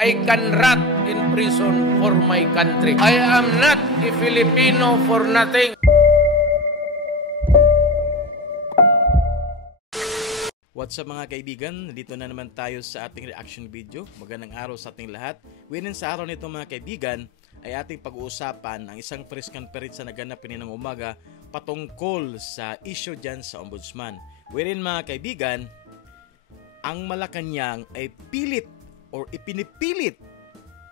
I can rot in prison for my country. I am not a Filipino for nothing. What's up mga kaibigan? Dito na naman tayo sa ating reaction video. Magandang araw sa ating lahat. Within sa araw nito mga kaibigan ay ating pag-uusapan ang isang press conference na naganap ng umaga patungkol sa issue dyan sa Ombudsman. Within mga kaibigan, ang Malacanang ay pilit or ipinipilit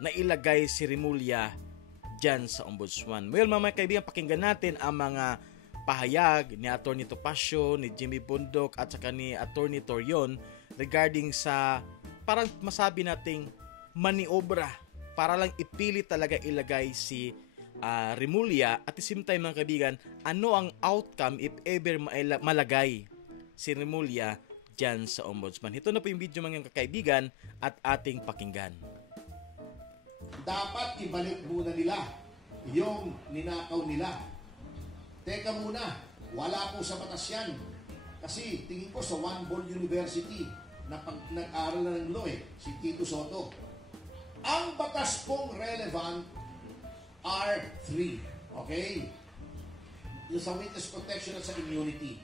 na ilagay si Remulla dyan sa Ombudsman. Well mga kaibigan, pakinggan natin ang mga pahayag ni Atty. Topacio, ni Jimmy Bundok at saka ni Atty. Torion regarding sa parang masabi nating maniobra para lang ipilit talaga ilagay si Remulla at the same time mga kaibigan, ano ang outcome if ever malagay si Remulla dyan sa Ombudsman. Ito na po yung video mga kaibigan at ating pakinggan. Dapat ibalik muna nila yung ninakaw nila. Teka muna, wala po sa batas yan. Kasi tingin ko sa One Ball University na nag-aral na ng law si Tito Soto. Ang batas pong relevant are 3. Okay? Yung sa witness protection at sa immunity.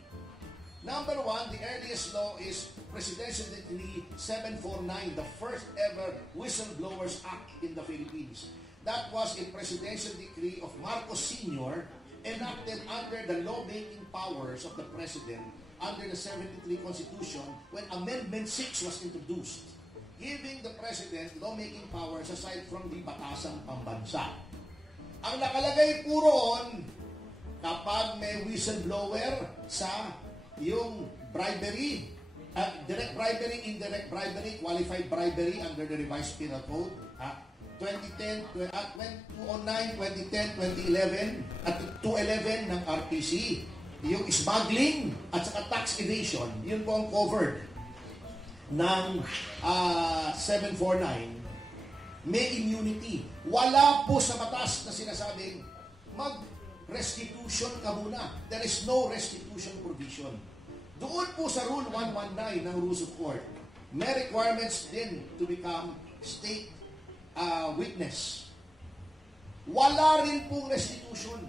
Number 1, the earliest law is Presidential Decree 749, the first ever Whistleblowers Act in the Philippines. That was a presidential decree of Marcos Sr. enacted under the lawmaking powers of the President under the 73 Constitution when Amendment 6 was introduced, giving the President lawmaking powers aside from the batasang pambansa. Ang nakalagay po roon, kapag may whistleblower sa yung bribery, direct bribery, indirect bribery, qualified bribery under the revised penal code, 2010, 2009, 2010, 2011, at 211 ng RPC. Yung smuggling at saka tax evasion, yun po ang covered ng 749. May immunity. Wala po sa batas na sinasabing mag-restitution ka muna. There is no restitution provision. Doon po sa Rule 119 ng Rules of Court, may requirements din to become state witness. Wala rin pong restitution.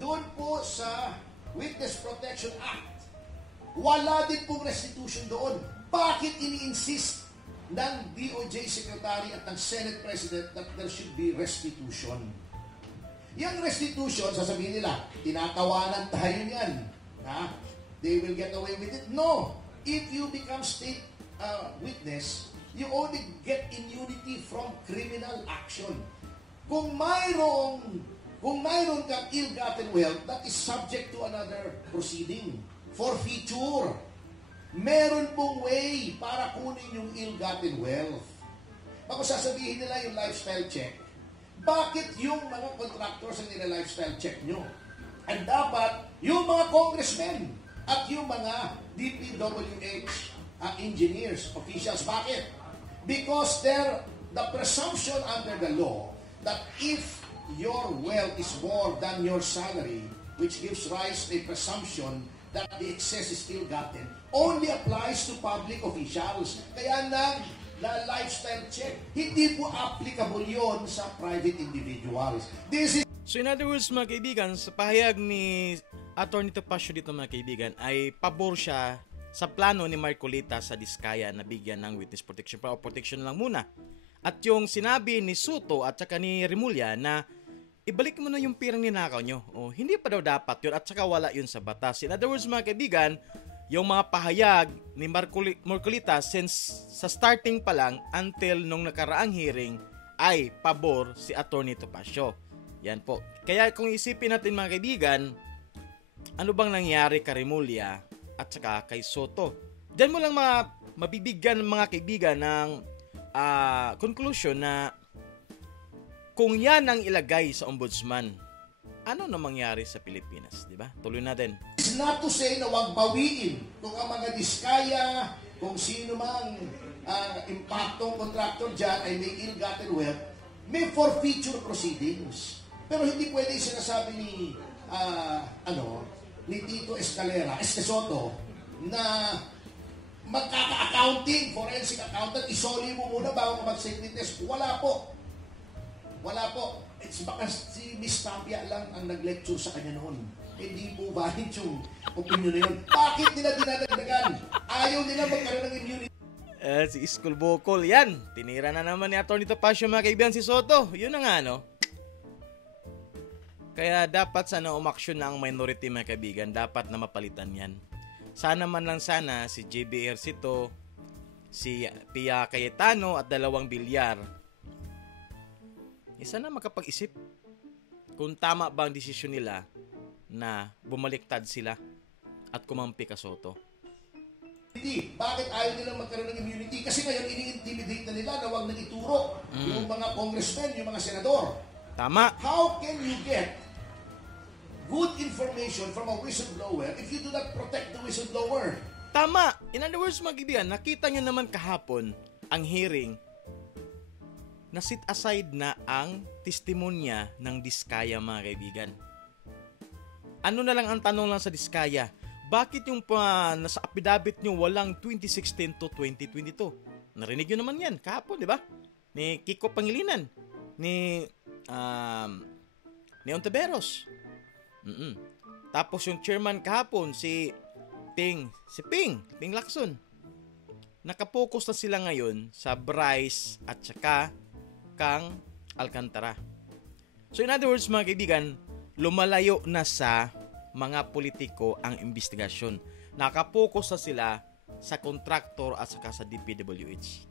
Doon po sa Witness Protection Act, wala din pong restitution doon. Bakit ini-insist ng DOJ Secretary at ng Senate President that there should be restitution? Yung restitution, sasabihin nila, tinatawanan tayo niyan. They will get away with it? No. If you become state witness, you only get immunity from criminal action. Kung mayroon kang ill-gotten wealth, that is subject to another proceeding. Forfeiture. Meron pong way para kunin yung ill-gotten wealth. Bago sasabihin nila yung lifestyle check, bakit yung mga contractors ang nila-lifestyle check nyo? And dapat yung mga congressmen at yung mga DPWH engineers, officials, bakit? Because the presumption under the law that if your wealth is more than your salary, which gives rise to a presumption that the excess is still gotten, only applies to public officials. Kaya na lifestyle check, hindi po applicable yon sa private individuals. This is... So in other words mga kaibigan, sa pahayag ni Atty. Topacio dito mga kaibigan, ay pabor siya sa plano ni Marcolita sa Diskaya na bigyan ng witness protection o protection lang muna. At yung sinabi ni Soto at saka ni Remulla na ibalik mo na yung pirang ninakaw nyo. Hindi pa daw dapat yun at saka wala yun sa batas. In other words mga kaibigan, yung mga pahayag ni Marcolita since sa starting pa lang until nung nakaraang hearing ay pabor si Atty. Topacio. Yan po. Kaya kung isipin natin mga kaibigan, ano bang nangyari kay Remulla at saka kay Soto? Diyan mo lang mabibigyan mga kaibigan ng conclusion na kung yan ang ilagay sa Ombudsman, ano na mangyari sa Pilipinas, di ba? Tuloy natin. It's not to say na wag bawiin kung ang mga Diskaya, kung sino mang impaktong contractor dyan ay may ill-gotten wealth, may forfeiture proceedings. Pero hindi pwede sinasabi ni Tito Soto na magkaka-accounting, forensic accountant, isoli mo muna bago ka mag-safety test. Wala po. Wala po. It's baka si Miss Tapia lang ang nag-lecture sa kanya noon. Hindi po valid yung opinion na yun. Bakit nila dinadagdagan? Ayaw nila magkaroon ng immunity. Si Iskul Bocol, yan. Tinira na naman ni Atty. Topacio mga kaibigan si Soto. Yun na nga, no? Kaya dapat sana umaksyon na ang minority mga kaibigan. Dapat na mapalitan yan. Sana man lang sana si JB Ercito, si Pia Cayetano at 2 Bilyar. Isa na makapag-isip kung tama ba ang desisyon nila na bumaliktad sila at kumampi ka Soto. Bakit ayaw nila magkaroon ng immunity? Kasi ngayon, ini-intimidate na nila na huwag nang ituro yung mga congressmen, yung mga senador. Tama. How can you get good information from a whistleblower if you do not protect the whistleblower? Tama. In other words, mga kaibigan, nakita nyo naman kahapon ang hearing na sit aside na ang testimonya ng Diskaya mga kaibigan. Ano na lang ang tanong lang sa Diskaya? Bakit yung nasa affidavit nyo walang 2016 to 2022? Narinig nyo naman yan kahapon, di ba? Ni Kiko Pangilinan, ni Ontiveros. Tapos yung chairman kahapon, si Ping Lacson. Nakapokus na sila ngayon sa Bryce at saka Kang Alcantara. So in other words mga kaibigan, lumalayo na sa mga politiko ang investigasyon. Nakapokus na sila sa kontraktor at saka sa DPWH.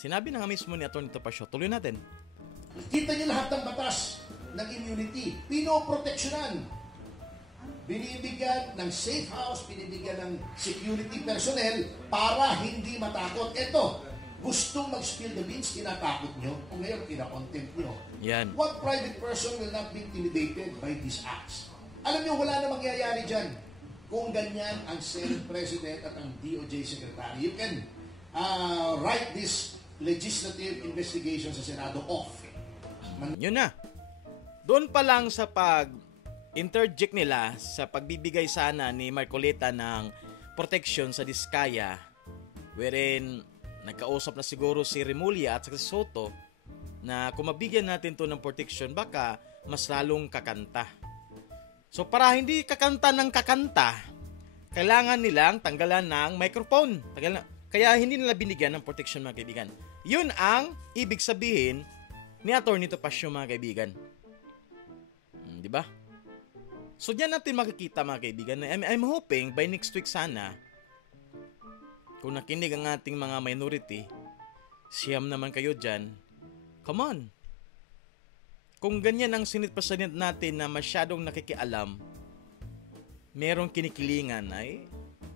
Sinabi na nga mismo ni Atty. Topacio. Tuloy natin. Kita niyo lahat ng batas ng immunity. Pinoproteksyonan. Binibigyan ng safe house, binibigyan ng security personnel para hindi matakot. Ito, gustong mag-spill the beans, tinatakot nyo. Kung ngayon, kina-contempt nyo. Yan. What private person will not be intimidated by these acts? Alam nyo, wala na mangyayari dyan. Kung ganyan ang Senate President at ang DOJ Secretary, you can write this legislative investigation sa Senado off. Yun na. Doon pa lang sa pag-interject nila sa pagbibigay sana ni Marcoleta ng protection sa Diskaya, wherein nagkausap na siguro si Remulla at si Soto na kung mabigyan natin to ng protection, baka mas lalong kakanta. So para hindi kakanta ng kakanta, kailangan nilang tanggalan ng microphone. Kaya hindi nila binigyan ng protection mga kaibigan. Yun ang ibig sabihin ni Atty. Topacio mga kaibigan. Di ba? So diyan natin makikita mga kaibigan. I'm hoping by next week sana, kung nakinig ang ating mga minority, siyam naman kayo dyan, come on. Kung ganyan ang Senate President natin na masyadong nakikialam, merong kinikilingan ay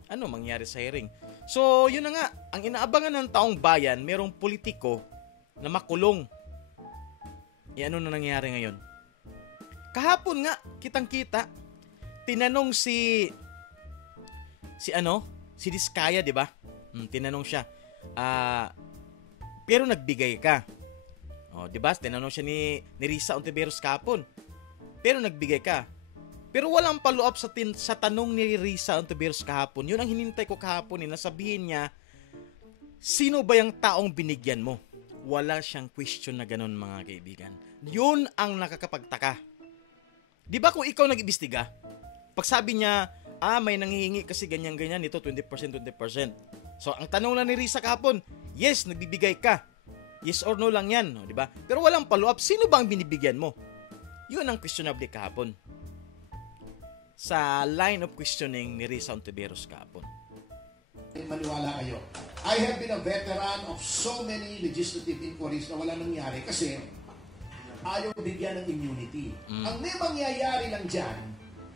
ano mangyari sa hearing. So, yun na nga, ang inaabangan ng taong bayan, merong politiko na makulong. Ano na nangyari ngayon? Kahapon nga, kitang-kita, tinanong si Diskaya, di ba? Tinanong siya, pero nagbigay ka. Oh, di ba? Tinanong siya ni Risa Ontiveros kahapon. Pero nagbigay ka. Pero walang follow-up sa tanong ni Risa Ontiveros kahapon. Yun ang hinintay ko kahapon. Nasabihin niya, sino ba yung taong binigyan mo? Wala siyang question na ganun mga kaibigan. Yun ang nakakapagtaka. Di ba kung ikaw nag-imbestiga, pag sabi niya, may nanghihingi kasi ganyan-ganyan, ito 20%, 20%. So, ang tanong lang ni Risa kahapon, yes, nagbibigay ka. Yes or no lang yan, di ba? Pero walang follow-up. Sino ba ang binibigyan mo? Yun ang questionable kahapon. Sa line of questioning ni Risa Ontiveros kahapon. Maniwala kayo. I have been a veteran of so many legislative inquiries na wala nangyari kasi ayaw bigyan ng immunity. Ang may mangyayari lang dyan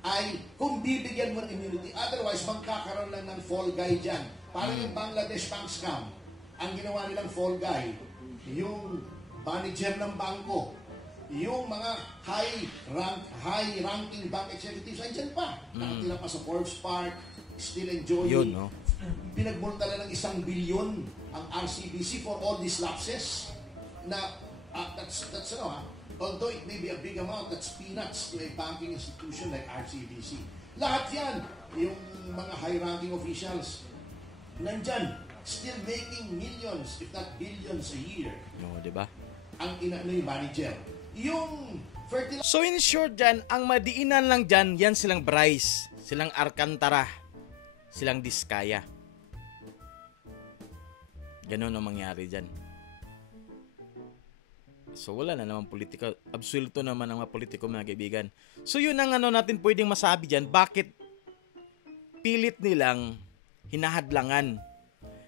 ay kung bibigyan mo ng immunity, otherwise magkakaroon lang ng fall guy dyan. Parang yung Bangladesh bank scam. Ang ginawa nilang fall guy, yung manager ng bangko, yung mga high-ranking bank executives, andyan pa. Nakatira pa sa Forbes Park, still enjoying. Yun, no? Pinagbulta na ng 1 billion ang RCBC for all these lapses. Na, that's although it may be a big amount, that's peanuts to a banking institution like RCBC. Lahat yan, yung mga high-ranking officials, nandyan, still making millions, if not billions a year. No, di ba? Ang yung manager. Yung fertilizer. So in short dyan, ang madiinan lang dyan, yan silang Bryce, silang Alcantara, silang Diskaya. Ganun ang mangyari dyan. So wala na naman politiko. Absulto naman ang mga politiko, mga kaibigan. So yun ang natin pwedeng masabi dyan. Bakit pilit nilang hinahadlangan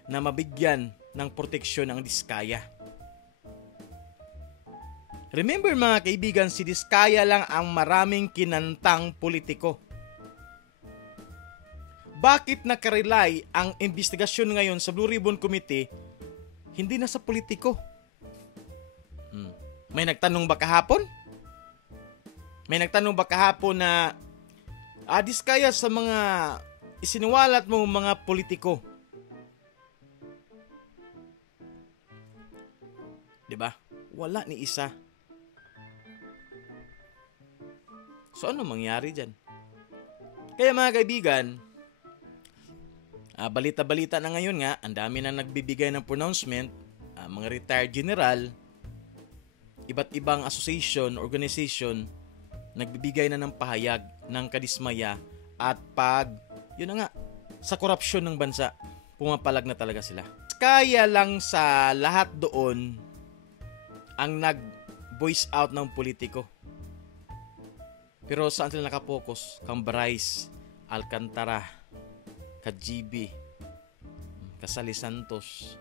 na mabigyan ng proteksyon ang Diskaya? Remember mga kaibigan, si Diskaya lang ang maraming kinantang politiko. Bakit nakarely ang investigasyon ngayon sa Blue Ribbon Committee hindi na sa politiko? May nagtanong ba kahapon? May nagtanong ba kahapon na Diskaya sa mga isinuwalat mo mga politiko? Diba? Wala ni isa. So ano mangyari dyan? Kaya mga kaibigan, balita-balita na ngayon nga, ang dami na nagbibigay ng pronouncement, mga retired general, iba't ibang association, organization, nagbibigay na ng pahayag ng kadismaya at yun na nga, sa korupsyon ng bansa, pumapalag na talaga sila. Kaya lang sa lahat doon, ang nag-voice out ng politiko. Pero saan sila nakapokus? Kang Bryce, Alcantara, ka GB, Kasali Santos.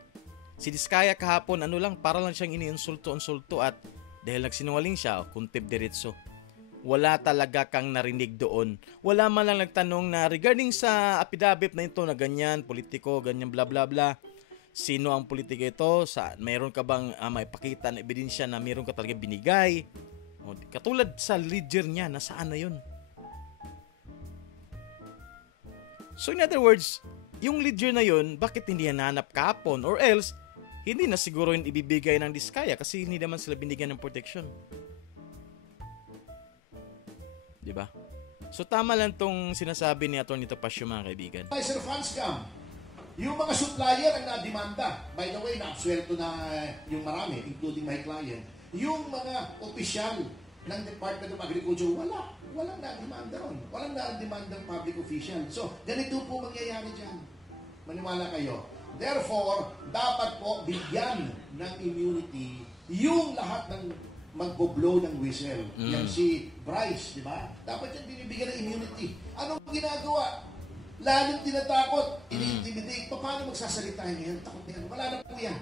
Si Diskaya kahapon, para lang siyang iniinsulto-insulto at dahil nagsinungaling siya, contempt diretso. Wala talaga kang narinig doon. Wala man lang nagtanong na regarding sa affidavit na ito na ganyan, politiko, ganyan, bla bla bla. Sino ang politiko ito? Mayroon ka bang may pakita na ebidensya na mayroon ka talaga binigay? Katulad sa ledger niya, nasaan na yun? So in other words, yung ledger na yun, bakit hindi hanap kahapon? Or else, hindi na siguro yung ibibigay ng Diskaya kasi hindi naman sila binigyan ng protection. Diba? So tama lang tong sinasabi ni Atty. Topacio, mga kaibigan. Fertilizer fund scam. Yung mga supplier ang nademanda. By the way, naabsuelto na yung marami, including my client. Yung mga opisyal ng Department of Agriculture, walang na-demanda ron. Walang na-demandang public official. So, ganito po mangyayari dyan. Maniwala kayo. Therefore, dapat po bigyan ng immunity yung lahat ng magbo-blow ng whistle. Yang si Bryce, di ba? Dapat yan binibigyan ng immunity. Anong ginagawa? Lalong tinatakot, ini-intimidate. Paano magsasalita ngayon? Takot yan. Wala na po yan.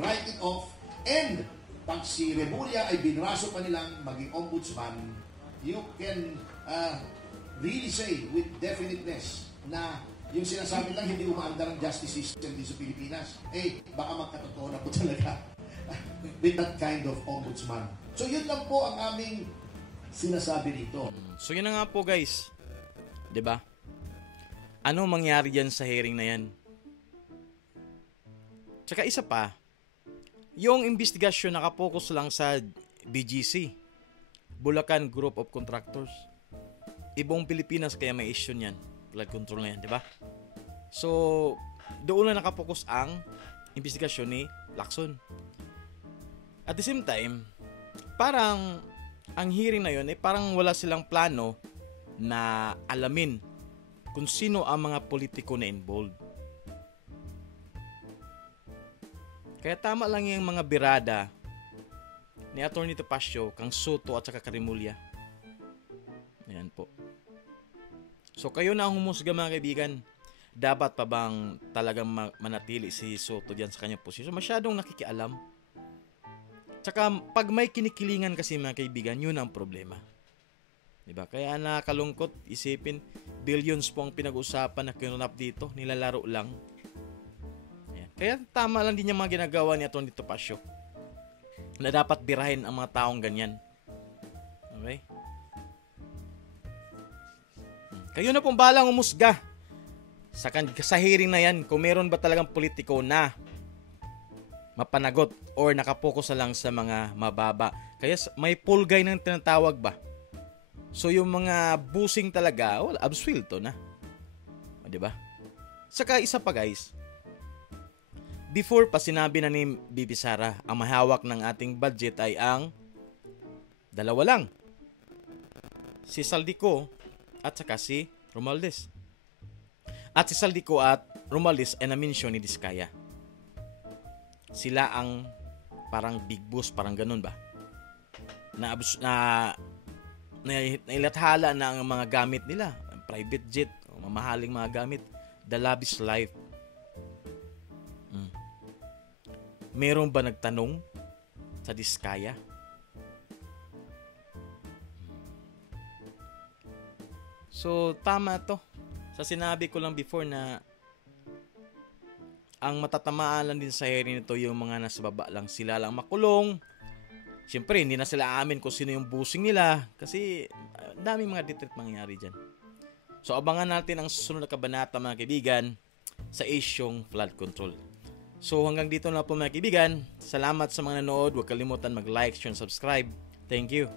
Write it off. And pag si Remulla ay binraso pa nilang maging ombudsman, you can really say with definiteness na yung sinasabi lang hindi umaandar ang justice system dito sa Pilipinas, baka magkatotoo na po talaga with that kind of ombudsman. So yun lang po ang aming sinasabi dito. So yun na nga po guys. 'Di ba? Ano mangyari diyan sa hearing na yan? Tsaka isa pa, yung investigasyon nakapokus lang sa BGC, Bulacan Group of Contractors. Ibang Pilipinas kaya may issue niyan. Flood control na yan, di ba? So, doon na nakapokus ang investigasyon ni Lacson. At the same time, parang ang hearing na yun, parang wala silang plano na alamin kung sino ang mga politiko na involved. Kaya tama lang yung mga birada ni Atty. Topacio, Kang Soto at saka Remulla. Ayan po. So kayo na ang humusga, mga kaibigan. Dapat pa bang talagang manatili si Soto diyan sa kanyang posisyon? Masyadong nakikialam. Tsaka pag may kinikilingan kasi, mga kaibigan, yun ang problema. Diba? Kaya nakakalungkot isipin, billions po ang pinag-usapan na kinunap dito, nilalaro lang. Ayan. Kaya tama lang din yung mga ginagawa ni Atty. Topacio na dapat birahin ang mga taong ganyan. Okay? Kayo na pong bahalang umusga sa hearing na yan kung meron ba talagang politiko na mapanagot or nakapokus na lang sa mga mababa. Kaya may pool guy nang tinatawag ba? So yung mga busing talaga, absuelto na. O, diba? Saka isa pa guys, Before pa sinabi na ni Bibi Sara, ang mahawak ng ating budget ay ang dalawa lang. Si Saldico at saka si Romualdez. At si Saldico at Romualdez ay na-mention ni Diskaya. Sila ang parang big boss, parang ganun ba? Nailathala na ang mga gamit nila, private jet, mamahaling mga gamit, the lavish life. Meron ba nagtanong sa Diskaya? So, tama to. Sa sinabi ko lang before na ang matatamaan lang din sa hearing nito yung mga nasa baba lang. Sila lang makulong. Siyempre, hindi na sila aamin kung sino yung busing nila kasi daming mga detrit mangyayari dyan. So, abangan natin ang susunod na kabanata mga kaibigan sa isyong flood control. So, hanggang dito na po mga kaibigan. Salamat sa mga nanood. Huwag kalimutan mag-like, share, and subscribe. Thank you.